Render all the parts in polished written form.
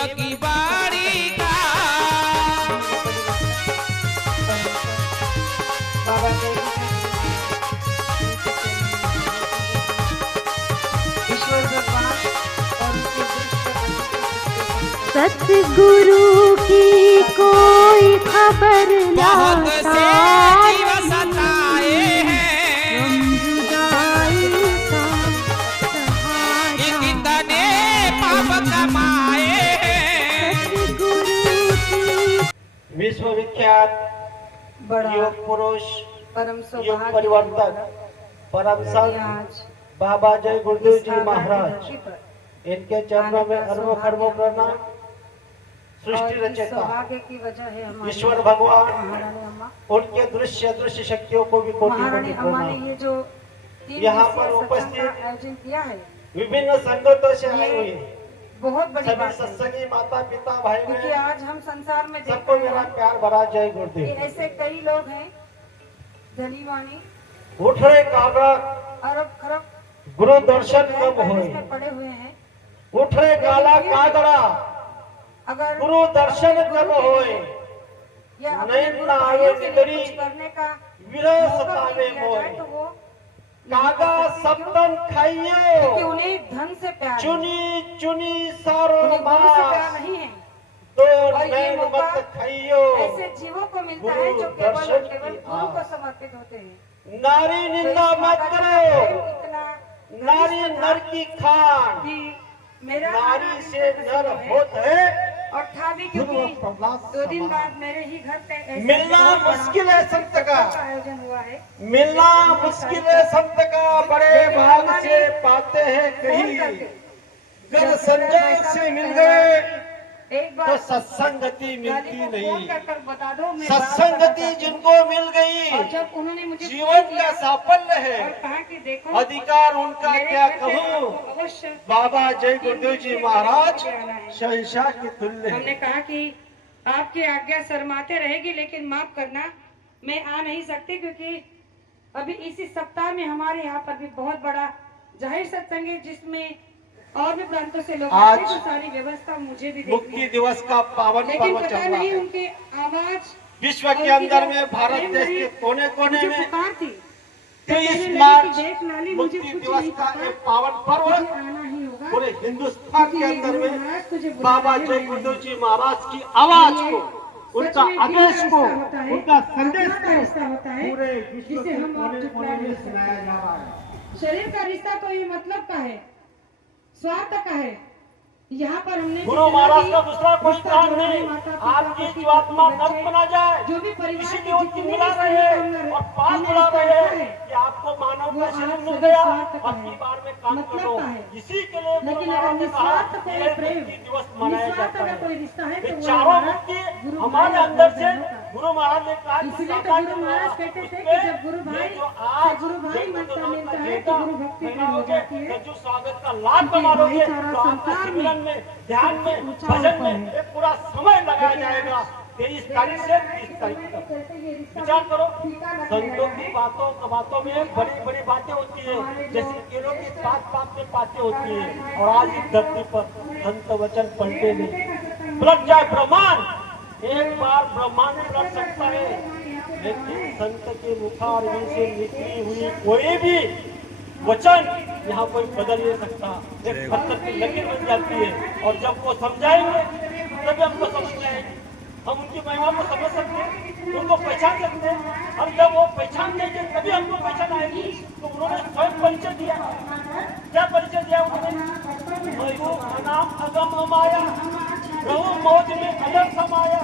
सेवकी बाड़ी का बाबा के ईश्वर भगवान और उनके सतगुरु की कोई खबर बहुत लाता से जीव सताए हैं कितने पाप कमाए हैं। विश्वविख्यात बड़ा योग पुरुष परम योग सौभाग्य परिवर्तक परम संत आज बाबा जय गुरुदेव जी स्थापना महाराज, धरती पर इनके चरणों में अरबों खरबों प्रणाम। सृष्टि और इस रचयिता सौभाग्य की वजह है हमारी ईश्वर भगवान, महारानी अम्मा। उनके दृश्य शक्तियों को भी कोटि महारानी कोटि अम्मा ने प्रणाम। ये जो 3 यहाँ दिवसीय पर सत्संग उपस्थित का आयोजन किया है, विभिन्न संगतों से आए हुए बहुत बड़ी सभी बात है, सत्संगी माता पिता भाई क्योंकि बहन आज हम संसार में देखते सबको मेरा हैं प्यार भरा जय कि गुरुदेव। ऐसे कई लोग हैं धनी वाणी उठ रहे कागड़ अरब खरब गुरु दर्शन कब पैलेस होए, में पड़े हुए हैं। उठ रहे काला कागड़ा अगर गुरु दर्शन कब होए, या अपने नैन गुरु ना भाइयों आवे के लिए निदरी, कुछ करने का विरह मौका सतावे भी दिया मोए। जाए तो वो कागा सप्तन क्योंकि खाइयो, उन्हें धन से प्यार है, चुनी चुनी सारो उन्हें गुरु से प्यार मास, नहीं है। तो और ये नैन मौका मत खाइयो। ऐसे जीवों को मिलता है जो गुरु केवल और दर्शन केवल की गुरु को आस। समर्पित होते हैं। नारी तो निंदा इस मत माता जी का करो, प्रेम इतना नारी घनिष्ठ नर था की खान, कि मेरा नारी से नर होत है। और था भी क्योंकि 2 दिन बाद मेरे ही घर पे ऐसा मिलना बहुत बड़ा मुश्किल है संत का, आयोजन हुआ है। मिलना मुश्किल है संत का, बड़े भाग से पाते हैं कहीं। अगर संजोग से मिल गए एक बार तो सत्संगति मिलती फोन नहीं। कर बता दो, मैं सत्संगति जिनको मिल और गई जब उन्होंने मुझे जीवन फोन किया का साफल्य और है। कहा कि देखो अधिकार उनका मेरे क्या घर पे कहूँ, आपको अवश्य बाबा जय गुरुदेव जी महाराज आना है। शहंशाह के तुल्य हमने है। कहा कि आपकी आज्ञा शर्माते रहेगी, लेकिन माफ करना मैं आ नहीं सकती, क्योंकि अभी इसी सप्ताह में हमारे यहाँ पर भी बहुत बड़ा जाहिर सत्संग है, जिसमें और भी प्रांतों से लोग आते हैं, तो सारी व्यवस्था मुझे भी देखनी मुक्ति है। दिवस का पावन लेकिन पर्व चल पता रहा नहीं है। उनके आवाज विश्व और के उनकी अंदर जो में भारत प्रेम देश भरी के कोने कोने मुझे में पुकार थी, तो 23 मैंने लगी मार्च कि देख लाली मुझे मुक्ति कुछ दिवस नहीं का पता, एक पावन पर्व मुझे आना ही होगा। पूरे हिंदुस्तान के अंदर गुरु में महाराज तुझे बुला बाबा रहे जय हैं। गुरुदेव जी महाराज की आवाज को, उनका सच में दिल आदेश का को, रिश्ता होता है, उनका संदेश आत्मा का रिश्ता को होता है, पूरे विश्व जिसे के हम आप कोने झुकला कोने में नहीं सुनाया सकते। जा रहा है। शरीर का रिश्ता तो ये मतलब का है, स्वार्थ का है। यहाँ पर हमने गुरु महाराज का दूसरा कोई काम नहीं, आपकी जीवात्मा नष्ट बना जाए, जो भी परिवार इसीलिए वो चिल्ला रहे हैं और पास बुला रहे हैं कि आपको मानव का शरीर मिल गया, अब की बार में काम करो। इसी के लिए गुरु लेकिन अगर महाराज ने कहा निस्वार्थ कि कोई ये प्रेम, मुक्ति दिवस मनाया निस्वार्थ जाता अगर है। कोई रिश्ता है ये तो वो चारों हमारा मुक्ति गुरु हमारे भाई अंदर और से बहनों का। गुरु महाराज ने कहा कि इसलिए तो साकार गुरु महाराज कहते थे कि जब गुरु भाई ये जो से आज गुरु भाई जब मंत्र नाम मिलता का है तो गुरु भक्ति पूरी हो बनाओगे, जाती है। जो स्वागत का लाभ क्योंकि बना लोगे भाईचारा तो आपका संसार में सिमरन में, ध्यान में, ऊंचा भजन ऊपर में है। एक पूरा समय लगाया जाएगा। 23 तारीख से 30 तारीख तक विचार करो। संतों की बातों में बड़ी बड़ी बातें होती है, जैसे केलों की पात में बातें होती है, और आज इस धरती पर संत वचन पलटे नहीं। पलट जाए ब्रह्मांड, एक बार ब्रह्मांड पलट सकता है, लेकिन संत के मुखारविंद से निकली हुई कोई भी वचन यहाँ कोई बदल नहीं सकता। एक पत्थर की लकीर बन जाती है, और जब वो समझाएंगे तभी हमको समझ में आएगी। हम उनकी महिमा को समझ सकते हैं, उनको पहचान सकते हैं, और जब वो पहचान देंगे तभी हमको पहचान आएगी। तो उन्होंने स्वयं परिचय दिया। क्या परिचय दिया उन्होंने? मैं हूँ अनाम अगम अमाया, रहूं मौज में अलग समाया,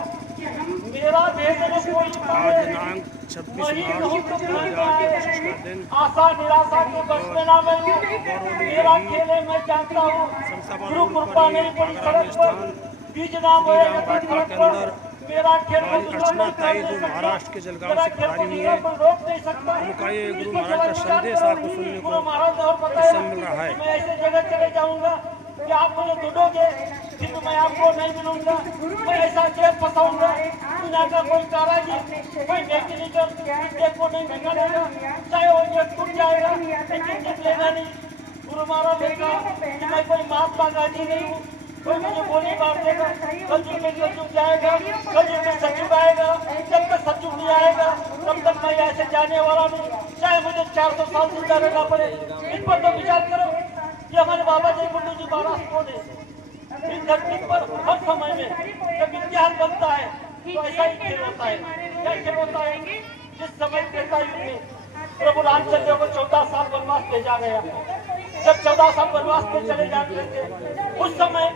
मेरा भेद न कोई पाए, वही रहूं तो कोई पाए, आशा निराशा के बस में ना मैं हूँ, मेरा खेले मैं जानता हूँ, गुरु कृपा नहीं पड़ी सड़क पर, बीज नाम होएगा पर, मेरा खेल अर्चना ताई जो महाराष्ट्र के जलगांव से पधारी हुई है, उनका ये गुरु महाराज का संदेश आपको सुनने को अवसर मिल रहा है। मैं ऐसे जगह चले जाऊंगा कि आप मुझे ढूंढोगे, फिर मैं आपको नहीं मिलूंगा, मैं ऐसा जेल फंसाऊंगा, दुनिया का कोई कारागी, कोई मैकेनिकल को नहीं निकालेगा, चाहे वो जेल टूट जाएगा लेकिन लेगा नहीं। गुरु महाराज ने कहा कि मैं कोई महात्मा गांधी नहीं हूँ, कोई मुझे गोली मार देगा, कलयुग में कलयुग जाएगा, कलयुग में सतयुग आएगा। जब तक सतयुग नहीं आएगा तब तक मैं ऐसे जाने वाला नहीं, चाहे मुझे 400 साल जिंदा रहना पड़े। इन पर तो विचार करो कि हमारे बाबा जी गुड्डू जी महाराज कौन है। इस धरती पर हर समय में जब इतिहास बनता है तो ऐसा ही खेल होता है। क्या खेल होता है? जिस समय त्रेता युग में प्रभु रामचंद्र को 14 साल वनवास भेजा गया, जब 14 साल वनवास में चले जाते थे उस समय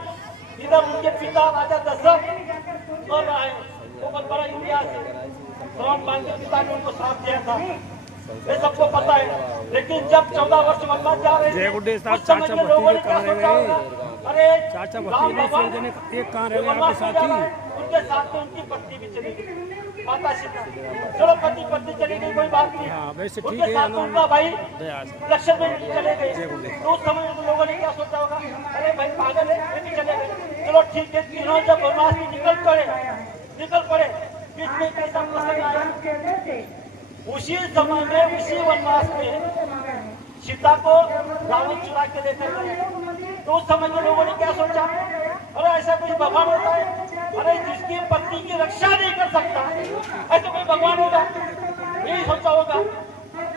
इधर उनके पिता राजा दशरथ मर रहा है, वो बनपरा इंडिया से श्रावण बांध के पिता ने उनको श्राप दिया था, ये सबको पता है। लेकिन जब 14 वर्ष वनवास जा रहे थे उस समय के लोगों ने क्या सोचा होगा, अरे चाचा राम भगवान एक कहाँ रह गए आपके साथ ही? उनके साथ में उनकी पत्नी भी चली गई, माता सीता। चलो पति पत्नी चली गई कोई बात नहीं, वैसे ठीक उनके है, साथ उनका भाई दया से। लक्ष्मण भी चले गए। तो उस समय उन लोगों ने क्या सोचा होगा, अरे भाई पागल है, ये भी चले गए, चलो ठीक है। तीनों जब वनवास में निकल पड़े बीच में कैसा प्रसंग आया, उसी समय में उसी वनवास में सीता को रावण चुरा के लेकर गए। तो उस समय के लोगों ने क्या सोचा, अरे ऐसा कोई भगवान होता है, अरे जिसकी पत्नी की रक्षा नहीं कर सकता ऐसा कोई भगवान होगा, यही सोचा होगा।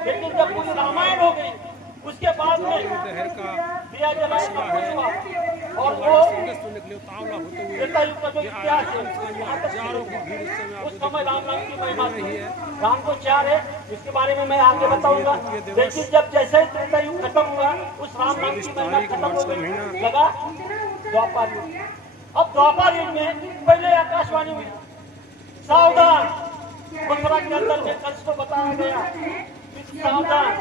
लेकिन जब पूरी रामायण हो गई उसके बाद में दिया जलाया का कुछ हुआ और वो त्रेता युग का जो इतिहास है उस समय राम नाम की महिमा थी। राम को 4 है जिसके बारे में मैं आगे बताऊंगा। लेकिन जब जैसे ही त्रेता युग खत्म हुआ उस राम नाम की महिमा खत्म होने लगा द्वापर युग। अब द्वापर युग में पहले आकाशवाणी हुई, सावधान, मथुरा के अंदर में कंस को बताया गया, सावधान,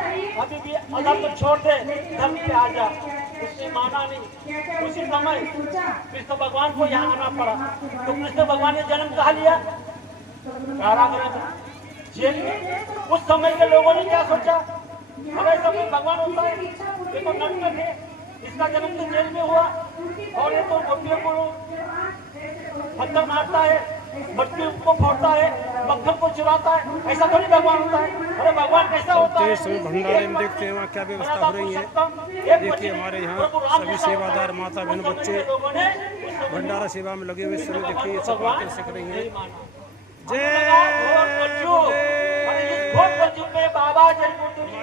अभी भी अधर्म को छोड़ दे, धर्म पे आ जा। उसने माना नहीं। उसी समय कृष्ण भगवान को यहाँ आना पड़ा। तो कृष्ण भगवान ने जन्म कहाँ लिया? कारागृह में, जेल में। उस समय के लोगों ने क्या सोचा, अरे ऐसा कोई भगवान होता है, ये तो नटखट है, इसका जन्म तो जेल में हुआ और ये तो गोपियों को पत्थर मारता है, मटकी को फोड़ता है, मक्खन को चुराता है, ऐसा थोड़ी भगवान होता है। अरे भगवान कैसा होता है? भंडारे में देखते हैं वहाँ क्या व्यवस्था हो रही है। देखिए हमारे यहाँ सभी सेवादार माता बहन बच्चे भंडारा सेवा में लगे हुए समय देखिए सब आकर सीख रही है। बाबा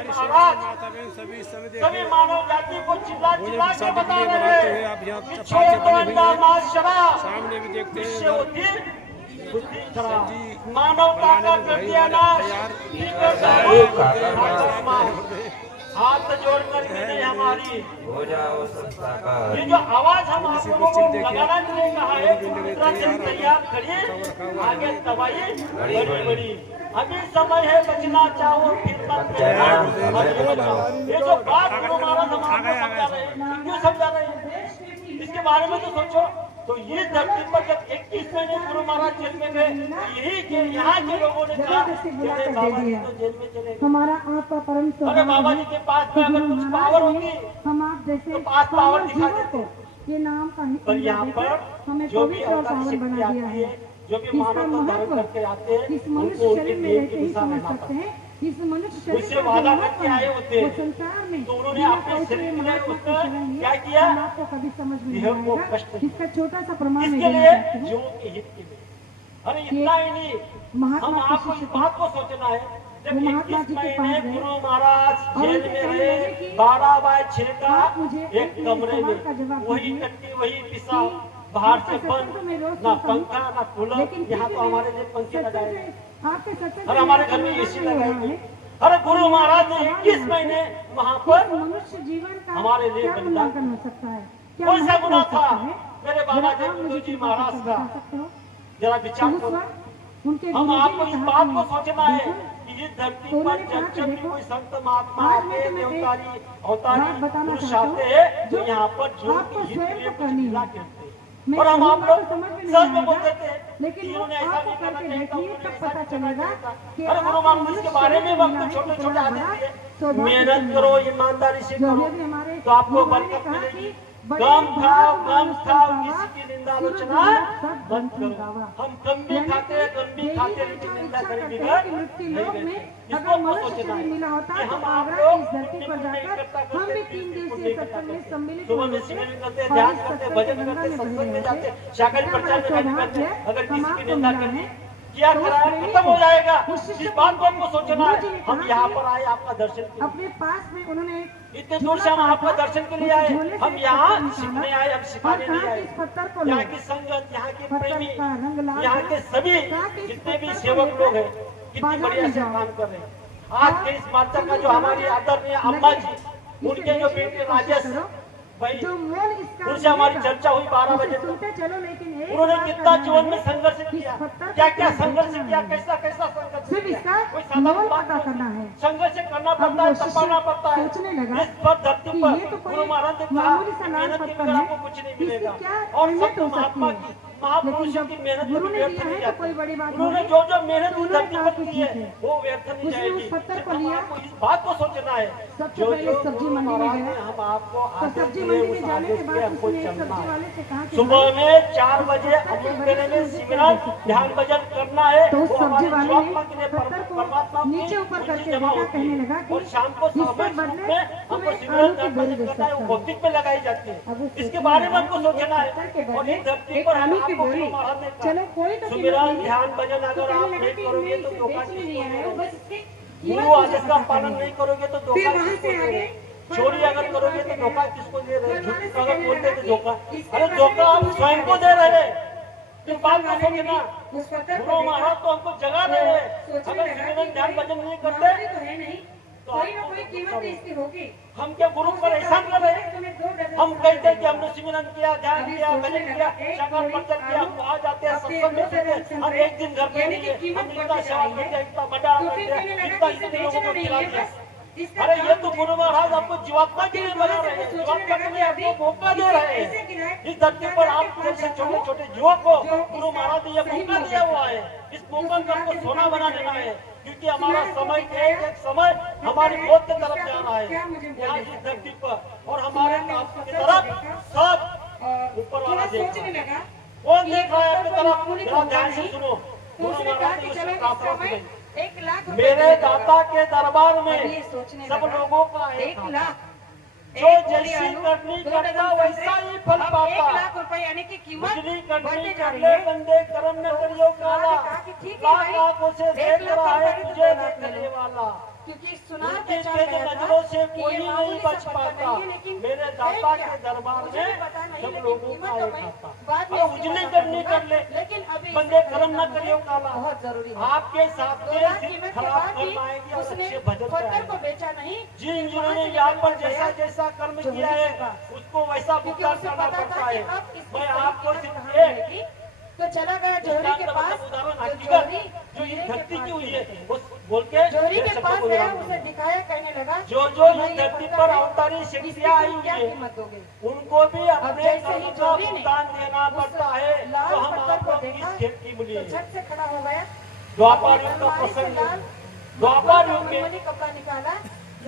महाराज सभी मानव जाति को चिल्ला चिल्ला के बता रहे हैं, सामने भी देखते हैं मानवता का सत्यानाश। हाथ जोड़कर विनय हमारी, ये जो आवाज हम आप लोगों को लगाना के लिए कहा है, तुरंत तैयार करिए, आगे दवाई बड़ी बड़ी। अभी समय है बचना चाहो फिर मत बचना। ये जो बात गुरु महाराज हम आपको समझा रहे हैं, क्यों समझा रहे हैं इसके बारे में तो सोचो। तो ये धरती पर जब 21 महीने गुरु महाराज जेल में गए, यही के यहाँ के लोगों ने कहा बाबा जी तो जेल में चले गए। हमारा आपका परम अरे बाबा जी के पास में अगर कुछ पावर होगी हम आप जैसे तो पास पावर दिखा देते। ये नाम का पर यहाँ पर जो भी अवतार शक्ति आती है, जो भी मानव को धारण करके आते हैं, इस उनको मनुष्य उनके शरीर में देव रहते के ही दिशा समझ रहना सकते पड़ता है। हैं। इस मनुष्य शरीर उससे का वादा जो करके आए होते वो हैं। संसार में तो उन्होंने बिना अपने पहुंचे शरीर में महात्मा उसका की शरण लिया, क्या किया? हम आपको कभी समझ में देह नहीं को आएगा। कष्ट इसका छोटा सा प्रमाण मैं इसके देना लिए चाहती हूँ। जीवों के हित के लिए। अरे इतना ही नहीं, महात्मा हम आपको किसी इस बात को सोचना है, जब वो महात्मा 21 जी के महीने पास गए गुरु महाराज और जेल उनसे में कहने रहे, लगे कि 12/6 का आप मुझे एक एक कमरे सवाल का जवाब में, वही दीजिए टट्टी वही पिसा, बाहर से बंद, ना पंखा ना कूलर। लेकिन यहाँ तो हमारे लिए पंखे लगाए हैं। आपके सत्य और हमारे घर में एसी लगाई है। अरे गुरु महाराज ने 21 महीने वहाँ पर मनुष्य जीवन का हमारे लिए क्या बलिदान मूल्यांकन हो सकता है? क्या कौन सा महत्व गुना हो था सकता है? मेरे जरा बाबा आप जी मुझे गुरु जी कृपा महाराज करके का? बता सकते हो? जरा विचार उस करो। वक्त उनके हम गुरुजी आपको के इस हाथ बात में को सोचना है देखो, कि इस धरती तो पर उन्होंने कहा जब कि जब भी देखो, कोई संत महात्मा आज आते मैं हैं, तुम्हें देवतारी बात अवतारी बताना पुरुष चाहता हूँ, आते हैं, तो जो यहाँ पर जो आपको हित स्वयं के लिए को कुछ करनी मिला है। के होते हैं। मैं और हम आप कहूँगा लोग तो समझ में नहीं सच में आएगा, बोल देते हैं, लेकिन वो इन्होंने ऐसा आपको नहीं करना करके चाहिए था, देखिए उन्होंने तब ऐसा पता नहीं करना चलेगा चाहिए कि था। अरे गुरु महाराज इसके बारे में वक्त छोटे छोटे आते हैं, मेहनत करो, ईमानदारी से जो करो, अभी हमारे तो आपको गुरुजी ने बरकत कहा मिलेगी। कि कम खाओ किसी की निंदा आलोचना बंद करो। हम कम भी खाते हैं लेकिन निंदा करें बिगड़ नहीं रहते। इसको आपको सोचना है कि हम आप लोग हम भी 3 दिवसीय सत्संग में सम्मिलित सुबह में शिविर करते, ध्यान करते, भजन करते, सत्संग में जाते, शाकाहारी प्रचार में गाली करते। अगर किसी की निंदा करनी किया कराया खत्म हो जाएगा। इस बात को आपको सोचना है। हम यहाँ पर आए आपका दर्शन के लिए। अपने पास में उन्होंने इतने दूर से हम आपका दर्शन के लिए आए। हम यहाँ सीखने आए, हम सिखाने नहीं आए। यहाँ की संगत, यहाँ के प्रेमी, यहाँ के सभी जितने भी सेवक लोग हैं कितनी बढ़िया से काम कर रहे हैं। आज के इस मार्चा का जो हमारी आदरणीय अम्मा जी, उनके जो बेटे राजेश भाई, उनसे हमारी चर्चा हुई 12 बजे तक। उन्होंने कितना जीवन में संघर्ष किया, क्या क्या संघर्ष किया, कैसा कैसा संघर्ष किया। कोई साधारण बात नहीं, संघर्ष करना पड़ता है, तपाना पड़ता है। इस पर धरती पर गुरु महाराज ने कहा मेहनत के बिना आपको कुछ नहीं मिलेगा। और संत महात्मा की, महापुरुषों की मेहनत कभी व्यर्थ नहीं जाती। उन्होंने जो जो मेहनत उस धरती पर की है वो व्यर्थ नहीं जाएगी। आपको इस बात को सोचना है। जो जो महाराज ने हम आपको आदेश दिए उस आदेश पे आपको चलना है। सुबह में 4 बजे अमृत बेले में सिमरन ध्यान भजन करना है। तो वो सब्जी हमारे वाले जीवात्मा ने के लिए पत्थर को परमात्मा नीचे ऊपर करके जमा देखा, होती कहने है। लगा कि और शाम को इसके सामूहिक रूप बदले में हमको तुम्हें सिमरन आलू की ध्यान गोली भजन दे करना है। वो सकता हूँ। भौतिक पे लगाई जाती अब वो है। इसके सोचने बारे में लगा हमको कि सोचना है। पत्थर के और बदले इस धरती एक पर आलू की आपको गोली, गुरु महाराज ने चलो कोई तो सुमिरन ध्यान भजन अगर आप नहीं करोगे तो धोखा गुरु आदेश का पालन नहीं करोगे तो धोखा किसको दे रहे? चोरी अगर करोगे तो धोखा किसको दे रहे? झूठ अगर बोलते तो धोखा, अरे धोखा आप स्वयं को दे रहे हैं। इस बात को सोचना। गुरु महाराज तो हमको जगा रहे हैं। अगर सिमरन ध्यान भजन नहीं करते तो कोई ना कोई कीमत इसकी होगी। हम क्या गुरु पर एहसान कर रहे हैं? हम कहते हैं कि हमने सिमरन किया, ध्यान किया, भजन किया, शाकाहार प्रचार किया, हम वहाँ जाते हैं, सत्संग में सुनते हैं, हम एक दिन घर पे नहीं है, हम इतना सेवा करते हैं, इतना भंडारा करते हैं, इतने लोगों को खिला दिया। अरे ये तो गुरु महाराज आपको जीवात्मा के लिए बना रहे हैं, जीवात्मा के लिए आपको मौका दे रहे हैं। इस धरती पर आप जैसे छोटे छोटे युवक को गुरु महाराज ने ये मौका दिया हुआ है। इस मौका को आपको सोना बना देना है, क्योंकि हमारा समय एक समय हमारी मौत की तरफ जाना है यहाँ इस धरती पर। और हमारे की तरफ सब ऊपर वाला देख रहा है। कौन देख रहा है अपनी तरफ? जरा ध्यान से सुनो। गुरु महाराज ने उसमें प्रार्थना की, 1 लाख मेरे दाता के दरबार में सब लोगों का 1 लाख जो जैसी करनी करता वैसा ही फल पाता। 1 लाख रुपए यानी कि कीमत बिजली करनी बढ़ते जा रही करने है। बंदे कर्म न करियो काला, लाख आंखों से देख रहा है तुझे देखने वाला। क्योंकि सुना उनकी तेज नजरों से कोई नहीं बच पाता। मेरे दाता के दरबार में सब लोगों का एक खाता। और उजली करनी कर ले लेकिन अभी बंदे कर्म न करियो काला। बहुत जरूरी है। आपके साथ 2 लाख में कीमत के खराब बाद कर्म भी आएंगे और उसने अच्छे भजन पत्थर को आएंगे। बेचा नहीं। जिन जिन्होंने यहाँ पर जैसा जैसा कर्म किया है उसको वैसा क्योंकि भुगतान उसे करना पता पड़ता था कि है। अब इस मैं आपको सिर्फ कहाँ एक मिलेगी। तो चला गया जोहरी के पास, उदाहरण जो हकीकत जो ये धरती की हुई है उस बोल के जोहरी के सबको पास गया, उदाहरण उसे दिखाया, कहने लगा जो भाई इस ये धरती पत्थर पर है, अवतारी इसकी शक्तियाँ आई तुम हुई क्या है कीमत दोगे? उनको भी अपने जैसे कर्म ही का जोहरी ने भुगतान देना उस पड़ता है। लाल तो हम पत्थर को आपको देखा, इस खेत की मिली तो झट से खड़ा हो गया। द्वापर युग का अलमारी से प्रसंग लाल द्वापर युग में मामूली कपड़ा निकाला,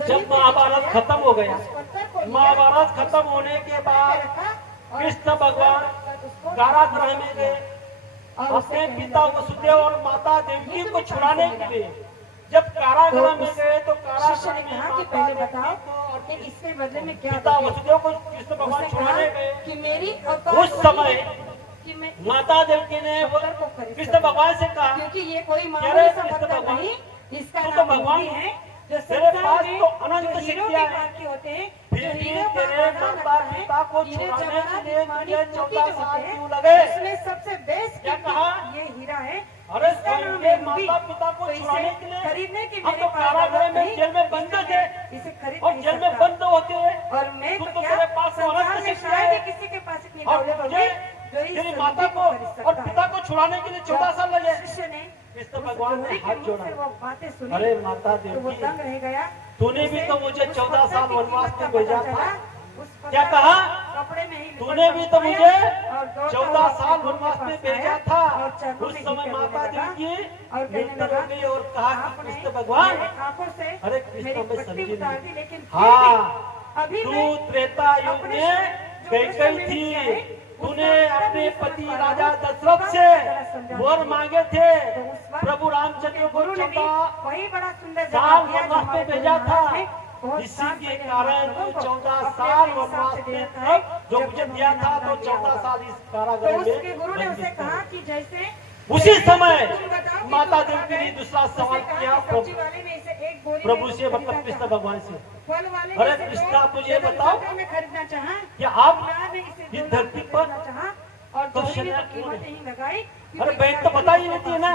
जब महाभारत खत्म हो गया, उस पत्थर को लिया, महाभारत खत्म होने के बाद रखा और कृष्ण भगवान उसको कारागृह में गए और अपने उसे पिता वसुदेव और माता देवकी को छुड़ाने के लिए। जब कारागृह में गए तो शिष्य ने कारागृह में कहा कि माता पहले देवकी बताओ को और कि इसके बदले में क्या पिता दोगे? वसुदेव को कृष्ण भगवान उसने छुड़ाने कहा गए। कि मेरी औकात उस समय कि मैं माता देवकी ने पत्थर को खरीद कृष्ण सकूं। भगवान से कहा क्योंकि ये कोई अरे मामूली सा कृष्ण पत्थर भगवान, नहीं, इसका तू तो नाम भगवान मोती है, जो तेरे संसार पास में तो अनंत जो हीरो शक्तियां के हैं। पास के होते हैं, फिर जो भी हीरो का तेरे आधार माता लगता है, पिता को हीरे छुड़ाने जवाहरात के लिए माणिक तुझे मोती 14 जो साल होते हैं, क्यों लगे? इसमें सबसे बेस्ट क्या कहा? ये हीरा है। अरे इसका स्वयं नाम के है रूबी। माता पिता को तो इसे छुड़ाने के लिए खरीदने की हम मेरे तो पास कारागृह दौलत में नहीं, जेल में बंद थे इसे खरीद और नहीं जेल में सकता। बंद होते हैं और मैं तू तो तो क्या तेरे पास तो संसार अनंत में शक्तियां शायद ही हैं। किसी के पास इतनी और दौलत तुझे होगी जो इस तेरी रूबी माता को को खरीद और सकता पिता है। को छुड़ाने के लिए 14 साल लगे। शिष्य ने कृष्ण भगवान ने जोहरी के हाथ मुंह जोड़ा। से वो बातें सुनी, अरे माता तो वो देवकी, दंग रह गया। तूने भी तो मुझे 14 साल वनवास में भेजा था। उस क्या पत्थर कहा? कपड़े में ही लिपट तूने भी तो मुझे और दौड़ता 14 हुआ साल अपने वनवास गुरु में के पास भेजा आया था। और चरणों उस में समय गिर माता करने लगा देवकी और कहने मृत्यु लगा हो गई और कहा कि आपने कृष्ण भगवान, मेरे आंखों से अरे कृष्ण मेरी में पट्टी समझी उतार नहीं। दी, लेकिन हाँ, फिर भी अभी तू मैं त्रेता युग अपने में कैकई थी, तूने अपने पति राजा दशरथ से वर मांगे थे। प्रभु रामचंद्र को गुरु ने भी 14 वही बड़ा सुंदर साल जवाब दिया जो वनवास पे हमारे भेजा था। गुरु ने बहुत इसी साल के पहले कारण हम लोगों को 14 अपने साल अपने हिसाब वनवास से में दिया था, जो जब मुझे जब दिया था उन्होंने तो दिया 14 था। साल इस तो कारागृह उसके गुरु ने में उसे बंदित कहा थे। कि जैसे उसी समय तुम बताओ कि माता तुम देवी ने कहाँ दूसरा गए? सवाल उसे कहा किया कि सब्जी वाले में इसे एक बोरी प्रभु में से मतलब खरीदना कृष्ण चाहा। भगवान से, फल वाले अरे में इसे कृष्णा दो, मुझे जब बताओ सब्जी में खरीदना चाहा, कि आप फलां में इसे इस 2 लाख धरती में पर खरीदना चाहा, और तो जोड़ी ने शरीर तो कीमत नहीं लगाई। अरे बहन तो बता ही नहीं थी ना,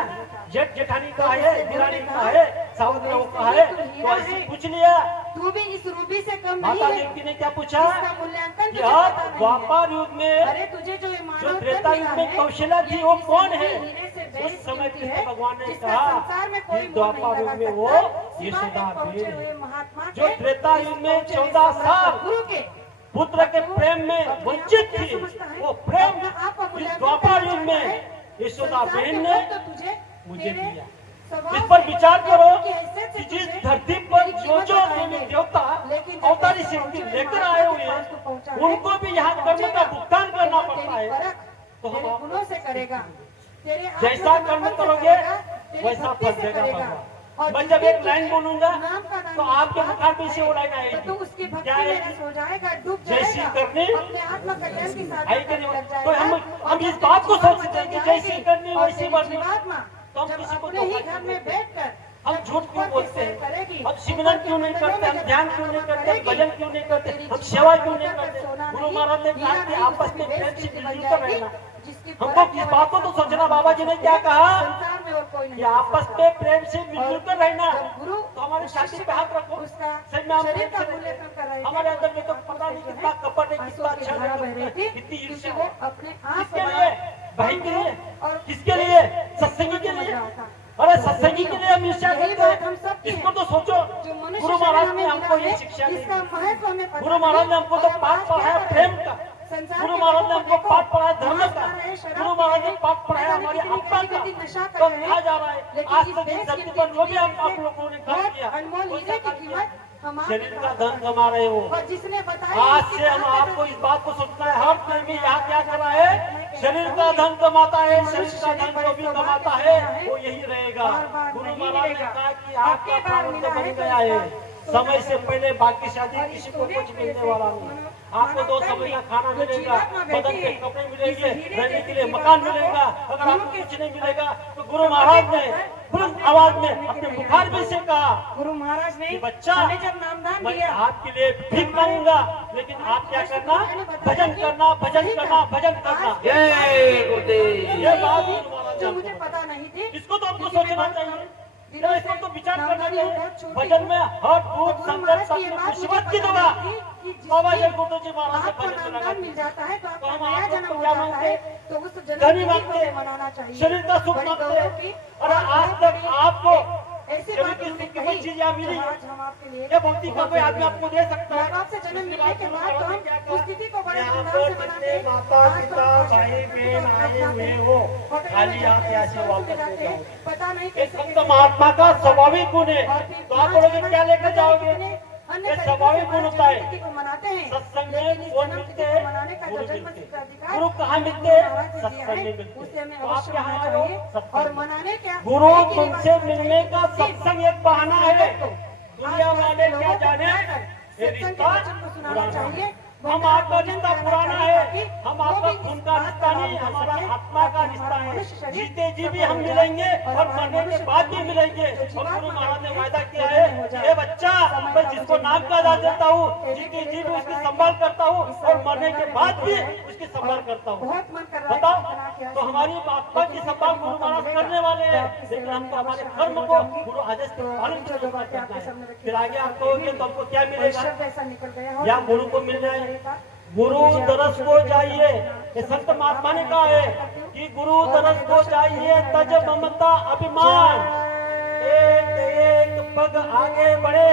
जेठ जेठानी का है, दिरानी का है, साउथ लोगों का है, तो ऐसे पूछ लिया। तू भी इस रूबी से कम नहीं माता है, देवी ने क्या पूछा इसका मूल्यांकन कि तुझे आप पता नहीं है। द्वापर युग में अरे तुझे जो ये मानव जो तन त्रेता मिला युग में है, कौशल्या थी ये वो इस कौन रूबी है? हीरे से उस बेहद समय कीमती कृष्ण है, भगवान ने जिसका कहा संसार में कोई कि मोल नहीं द्वापर लगा युग में सकता, वो सिवाय यशोदा एक पहुंचे बेन हुए महात्मा जो के, त्रेता इस युग में पहुंचे हुए 14 सम्राट साल गुरु के पुत्र के प्रेम में अपने आप को वंचित क्या थी, समझता है? वो प्रेम अपना आप का इस मूल्यांकन द्वापर करना युग चाहता में है। यशोदा संसार बहन के ने लोग तो तुझे मुझे तेरे दिया। स्वभाव इस पर से, विचार करो की हैसियत से कि जिस तुझे धरती पर तेरी जो कीमत जो बताएंगे। देवी देवता लेकिन जब अवतारी तेरे शक्ति पहुंचे लेकर हुए आए महात्मा हुए के हैं, पास तो पहुंचा है, उनको भी यहाँ कर्म का पहुंचेगा, भुगतान करना तो पड़ता तेरी है। परख तो हम तेरे आप गुणों से करेगा, तेरे जैसा आत्मसमर्पण कर्म से करोगे करेगा, तेरी वैसा भक्ति फल से देगा करेगा। भगवान। और मैं जिस जब दिन एक लाइन तुझे बोलूंगा नाम का दान तो आपके मिलेगा, मुखार में से वो लाइन आएगी। तो तू उसकी भक्ति क्या में आएगी? रस हो जाएगा, डूब जैसी जाएगा, करनी अपने आत्मा कल्याण की साधना आई कि करने नहीं? लग तो जाएगा। हम और इस जब बात को तेरी जीवन सोचते हैं कि बदल जैसी जाएगी, करनी और वैसी तेरी बढ़नी, जीवात्मा तो हम जब किसी को अपने ही धोखा घर नहीं में देते। बैठकर हम जब झूठ क्यों ऊपर बोलते से हैं? करेगी, हम सिमरन क्यों नहीं ऊपर के करते? हम मंदिरों ध्यान में क्यों नहीं जब करते? करेगी, भजन क्यों नहीं करते? तेरी हम जीवन सेवा क्यों ऊपर नहीं तक करते? सोना गुरु नहीं, महाराज ने कहा हीरा कि नहीं, आपस उसकी में प्रेम बेइज्जती से बन मिलजुल कर जाएगी, रहना। जिसकी हमको परख इस केवल बात को तो इंसान सोचना, को बाबा जी ने होनी क्या चाहिए, कहा संसार में और कोई कि नहीं कर आपस सकता। में प्रेम से मिलजुल कर रहना। जब गुरु तो हमारे छाती पे हाथ रखो, उसका सच में हम शरीर का प्रेम से मूल्यांकन कर रहे थे, हमारे अंदर में तो पता नहीं जो कितना है, कपट है, कितना आंसुओं की अच्छा धारा बह रही थी, कितनी क्योंकि ईर्ष्या वो है। अपने आप किसके को लिए? बड़ा भाई के लिए? और किसके लिए? सत्संगी के लिए। अरे सत्संगी के लिए हम ईर्ष्या यही करते बात हम हैं। सब की इसको है। तो सोचो, जो मनुष्य गुरु शरीर महाराज हमें ने हमको मिला ये है, शिक्षा दी। इसका महत्व हमें पता गुरु महाराज ने नहीं। हमको तो और पाठ आज पढ़ाया क्या प्रेम करें? का। संसार गुरु के महाराज लोगों ने को हमको देखो, पाठ पढ़ाया धर्म मांस का। खा रहे हैं, शराब गुरु पी महाराज रहे ने हैं, पाठ पढ़ाया पता नहीं हमारे कितनी आत्मा का। गंदी नशा कर तो रहे हैं। कहा जा रहा है लेकिन आज इस तक देश इस धरती की पर जो भी आप जिंदगी लोगों ने से काम किया, अनमोल वो हीरे सब की कीमत हम आप शरीर का धन कमा रहे हो। और जिसने बताया आज इसकी से हम ताकत आपको इस बात को सोचना है, हर प्रेमी यहाँ क्या कर रहा है? शरीर का धन कमाता है, शरीर का धन जो भी कमाता है वो यही रहेगा। गुरु महाराज ने कहा कि आपका प्रारब्ध बन गया है, समय से पहले बाकी शादी किसी को कुछ मिलने वाला नहीं। आपको 2 समय का खाना मिलेगा, बदन के कपड़े मिलेंगे, रहने के लिए मकान मिलेगा। अगर आपको कुछ नहीं मिलेगा तो गुरु महाराज ने बुलंद आवाज में अपने मुखार में से कहा गुरु महाराज ने कि बच्चा हमें जब नामदान मैं दिया, आपके लिए भीख मांगूंगा, लेकिन आप क्या करना? भजन करना, भजन करना, भजन करना। जय गुरुदेव। ये बात गुरु महाराज जो ने मुझे हमको पता नहीं थी, इसको तो हमको क्योंकि सोचना मैं चाहिए, दिनों इसको से तो विचार करना नामदानी चाहिए। बहुत छोटी भजन हूँ। में हर तो दूध गुरु संकट महाराज की ये सब बात कुछ मुझे मुसीबत की पता दूंगा। नहीं थी कि जिस बाबा दिन जय गुरु जी महाराज से आपको भजन नामदान सुना मिल जाता है तो तो आपका हम नया आप लोग जन्म को हो क्या जाता मांगते है, हैं? तो उस धनी जन्म को मांगते हैं, मनाना चाहिए। शरीर का सुख बड़ी मांगते गौरव हैं। की अरे और आज बहुत तक बड़ी आपको ऐसी शरीर बात की उन्होंने सुख की कही, कोई चीज यहाँ मिली? जो आज हम आपके लिए ये भक्ति का कोई आदमी आपको दे सकता माँ है? बाप से जन्म मिलने के बाद तो हम उस तिथि को बड़े यहाँ धूमधाम पर से मनाते जितने हैं। माता आज तो पिता हम भाई बहन आए हुए होटल हो, में खाली यहाँ जाते से हैं, ऐसे रेस्टोरेंट में वापस ले जाते हैं, जाओ। पता नहीं ये कैसे संत महात्मा का स्वाभाविक गुण है। और फिर तो आप बोलोगे क्या लेकर जाओगे? अन्य ये तरीकों स्वाभाविक से गुण हमारे होता है। जन्मतिथि को मनाते हैं, सत्संग लेकिन में इस कौन जन्मतिथि मिलते को हैं? मनाने का गुरु जो मिलते जन्मतिथि हैं। का अधिकार गुरु कहाँ मिलते गुरु हैं? महाराज ने दिया सत्संग में है, मिलते उसे हमें हैं। तो अवश्य आप यहाँ मनाना आए हो, चाहिए। सत्संग और में। मनाने क्या गुरु एक ही तुमसे रिवाज होना मिलने चाहिए का कि सत्संग एक बहाना है। दुनिया आस-पास वाले के क्या लोगों को जाने बुलाकर ये सत्संग के रिश्ता वचन को सुनाना पुराना चाहिए। है। हम आपका रिश्ता पुराना है, हम आपका खून का रिश्ता नहीं, हमारा आत्मा का रिश्ता है। जीते जी भी हम मिलेंगे और मरने के बाद भी मिलेंगे। और गुरु महाराज ने वायदा किया है, ये बच्चा मैं जिसको नाम का दान देता हूँ, जीते जी भी उसकी संभाल करता हूँ और मरने के बाद भी उसकी संभाल करता हूँ। बहुत मन कर रहा है बताओ, तो हमारी आत्मा की संभाल गुरु महाराज करने वाले हैं, लेकिन हमको हमारे कर्म को गुरु आदेश के पालन के द्वारा करना है। फिर आगे आप कहोगे तो हमको क्या मिलेगा? शब्द ऐसा निकल गया या गुरु को मिल जाए। गुरु तरस को चाहिए, ये संत महात्मा ने कहा है कि गुरु तरस को चाहिए तज ममता अभिमान। एक एक पग आगे बढ़े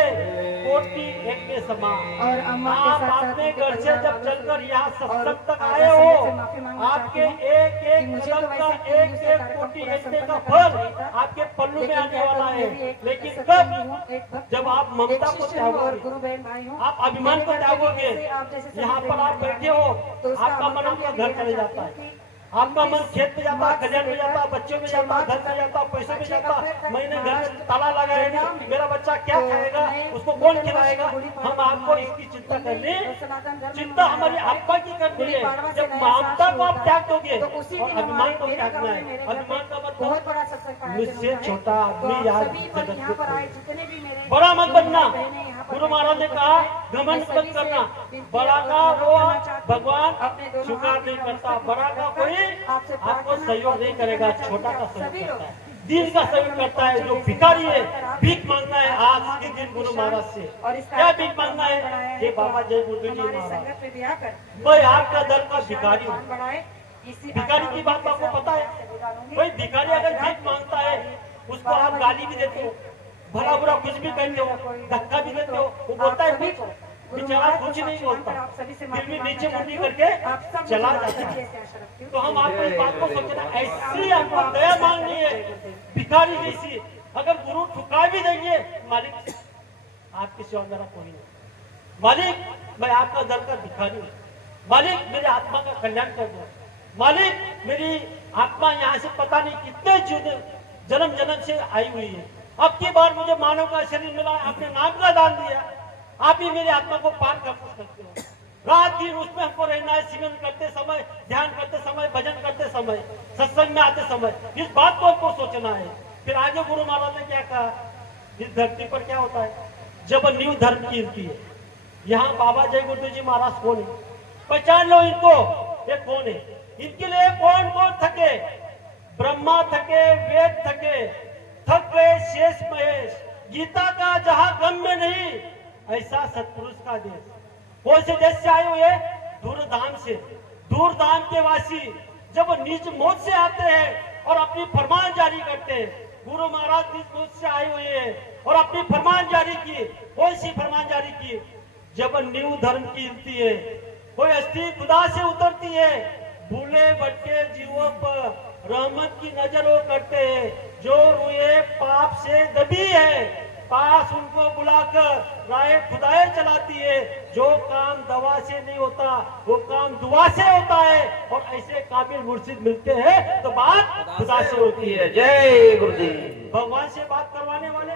कोटि एक के समान। और अम्मा के आप साथ साथ अपने उनके घर से परिवार जब चलकर यहाँ और सत्संग तक आधा आए समय हो, से माफी मांगना आपके चाहती हूँ एक कि एक मुझे तो कदम का वैसे 3 एक दिवसीय एक कार्यक्रम कोटि पूरा घंटे का संपन्न करना फल चाहिए था। आपके पल्लू में लेकिन आने क्या वाला करूं, है। मेरी एक लेकिन सत्संगी कब हूँ, एक भक्त जब हूँ, आप ममता एक को शिष्य हूँ और त्यागोगे, गुरु बहन भाई हूँ, आप अभिमान को मेरे घर पे भी त्यागोगे, ऐसे आप जैसे यहाँ सभी पर आप बहन बैठे भाई हो, हैं, तो उसका आपका मन आमंत्रण आपका भी घर देना चले चाहती जाता हूँ है। कि आपका मन खेत में जाता, मार्च से खलिहान में लेकर जाता, बच्चों में 6 जाता, मार्च घर में तक जाता, पैसों में 6 जाता। अप्रैल तक मैंने घर महाराष्ट्र में ताला लगाया जयराम नहीं, में। मेरा बच्चा क्या तो खाएगा, मैं उसको कौन गुड़ी खिलाएगा। गुड़ी हम पाड़वा आपको हमारे इसकी चिंता हिंदू करनी, और सनातन धर्म में चिंता मनाया हमारी जाता है। आत्मा की करनी गुड़ी है। पाड़वा से जब नया साल ममता शुरू को आप होता त्याग है, दोगे तो उसी और दिन अभिमान हमारे को मेरे गांव त्यागना में है। मेरे घर पे अभिमान का मतलब बहुत बड़ा सत्संग का आयोजन मुझसे होता है। छोटा तो आदमी आप आज सभी पर जगत यहाँ में पर आए कोई जितने भी मेरे बड़ा मत गुरु बनना। भाई बहनें यहाँ पर गुरु बैठे महाराज ने उपस्थित कहा हैं। घमंड मैं मत सभी से करना, विनती बड़ा और का अनुरोध वो करना चाहती हूँ। भगवान अपने दोनों स्वीकार हाथ नहीं में करता, नमस्कार बड़ा का कोई आपसे आपको प्रार्थना सहयोग और नहीं विनती करेगा, करना छोटा का चाहती हूँ सहयोग कि आप करता है, सभी दिन का लोग सहयोग करता है। जो भिखारी है भीख मांगना है आज के दिन गुरु महाराज से। और इस क्या कार्यक्रम भीख को मांगना हमारे है? बढ़ाया ये है, बाबा तो जय गुरुदेव जी हमारे महाराज, संगत में भी आकर मैं आपका दल का भिखारी हूँ। बढ़ाए इसी भिखारी आशा की और बात उम्मीद आपको के साथ पता है? मैं आपसे विदा लूंगी। कोई भिखारी अगर आज भीख रात मांगता है, हमारी उसको आप 12 गाली भी बजे देते हो, की भला बुरा कुछ भी कहते हो, धक्का भी देते हो, वो बोलता है कुछ, बेचारा कुछ नहीं बोलता, फिर भी नीचे मुंडी करके चला जाता है। तो हम आपको इस बात को सोचना, ऐसी आपको दया मांगनी है भिखारी जैसी। अगर गुरु ठुका भी देंगे, मालिक आपके सिवा मेरा कोई नहीं, मालिक मैं आपका दर का भिखारी हूँ, मालिक मेरी आत्मा का कल्याण कर दो, मालिक मेरी आत्मा यहाँ से पता नहीं कितने जन्म जन्म से आई हुई है, अब की बार मुझे मानव का शरीर मिला, आपने नाम का दान दिया, आप ही मेरी आत्मा को पार कर सकते हो। रात दिन उसमें हमको रहना है, सिमरन करते समय, ध्यान करते समय, भजन करते समय, सत्संग में आते समय, इस बात को हमको सोचना है। फिर आगे गुरु महाराज ने क्या कहा, इस धरती पर क्या होता है जब न्यू धर्म कीर्ति है। यहाँ बाबा जय गुरुदेव जी महाराज कौन है, पहचान लो इनको, ये कौन है। इनके लिए कौन कौन थके, ब्रह्मा थके, वेद थके, थक गए शेष महेश, गीता का जहां गम्य नहीं, ऐसा सत्पुरुष का देश। कौन से देश से आए हुए, दूरधाम से, दूरधाम के वासी जब नीच मौत से आते हैं और अपनी फरमान जारी करते हैं, गुरु महाराज नीच मौत से आए हुए हैं और अपनी फरमान जारी की। कौन सी फरमान जारी की, जब न्यू धर्म कीर्ति है, कोई अस्थि खुदा से उतरती है, भूले भटके जीवों पर रहमत की नजर वो करते हैं, जो रुए पाप से दबी है, पास उनको बुलाकर राय खुदाए चलाती है। जो काम दवा से नहीं होता वो काम दुआ से होता है, और ऐसे काबिल मुर्शिद मिलते हैं तो बात खुदा से होती है। जय गुरुदेव। भगवान से बात करवाने वाले,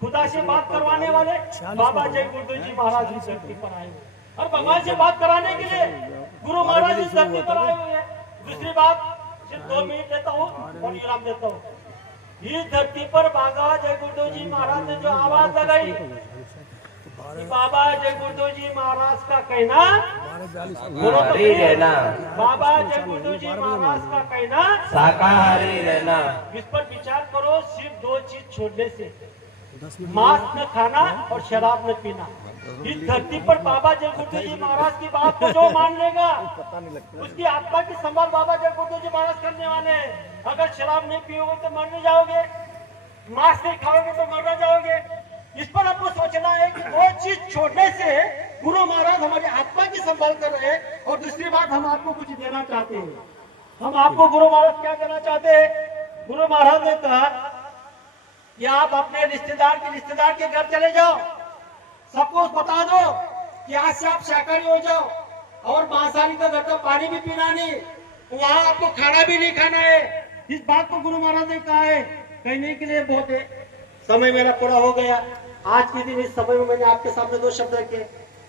खुदा से बात करवाने वाले बाबा जय गुरुदेव जी महाराज इस धरती पर आए हुए, और भगवान से बात कराने के लिए गुरु महाराज इस धरती पर आए हुए हैं। दूसरी बात, सिर्फ 2 मिनट देता हूँ और विराम देता हूँ। इस धरती पर बाबा जय गुरुदेव जी महाराज ने जो आवाज लगाई, बाबा जय गुरुदेव जी महाराज का कहना, हरी रहना, बाबा जय गुरुदेव जी महाराज का कहना शाकाहारी रहना। इस पर विचार करो, सिर्फ 2 चीज छोड़ने से, मांस न खाना और शराब न पीना। इस धरती पर बाबा जय गुरुदेव जी महाराज की बात को जो मान लेगा, उसकी आत्मा की संभाल बाबा जय गुरुदेव जी महाराज करने वाले हैं। अगर शराब नहीं पियोगे तो मरने जाओगे, मांस नहीं खाओगे तो मरना जाओगे। इस पर आपको सोचना है कि 2 चीज छोड़ने से गुरु महाराज हमारी आत्मा की संभाल कर रहे हैं। और दूसरी बात, हम आपको कुछ देना चाहते हैं। हम आपको गुरु महाराज क्या देना चाहते हैं, गुरु महाराज ने कहा कि आप अपने रिश्तेदार के घर चले जाओ, सबको बता दो कि आज से आप शाकाहारी हो जाओ, और मांसाहारी का घर का पानी भी पीना नहीं, वहां आपको खाना भी नहीं खाना है। इस बात को गुरु महाराज ने कहा है। कहने के लिए बहुत है, समय मेरा पूरा हो गया। आज के दिन इस समय में मैंने आपके सामने 2 शब्द रखे,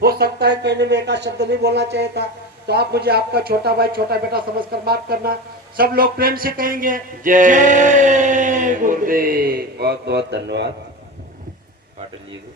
हो सकता है कहने में एक शब्द नहीं बोलना चाहिए था, तो आप मुझे आपका छोटा भाई छोटा बेटा समझकर माफ करना। सब लोग प्रेम से कहेंगे जय गुरुदेव। बहुत बहुत धन्यवाद पाटिल जी को।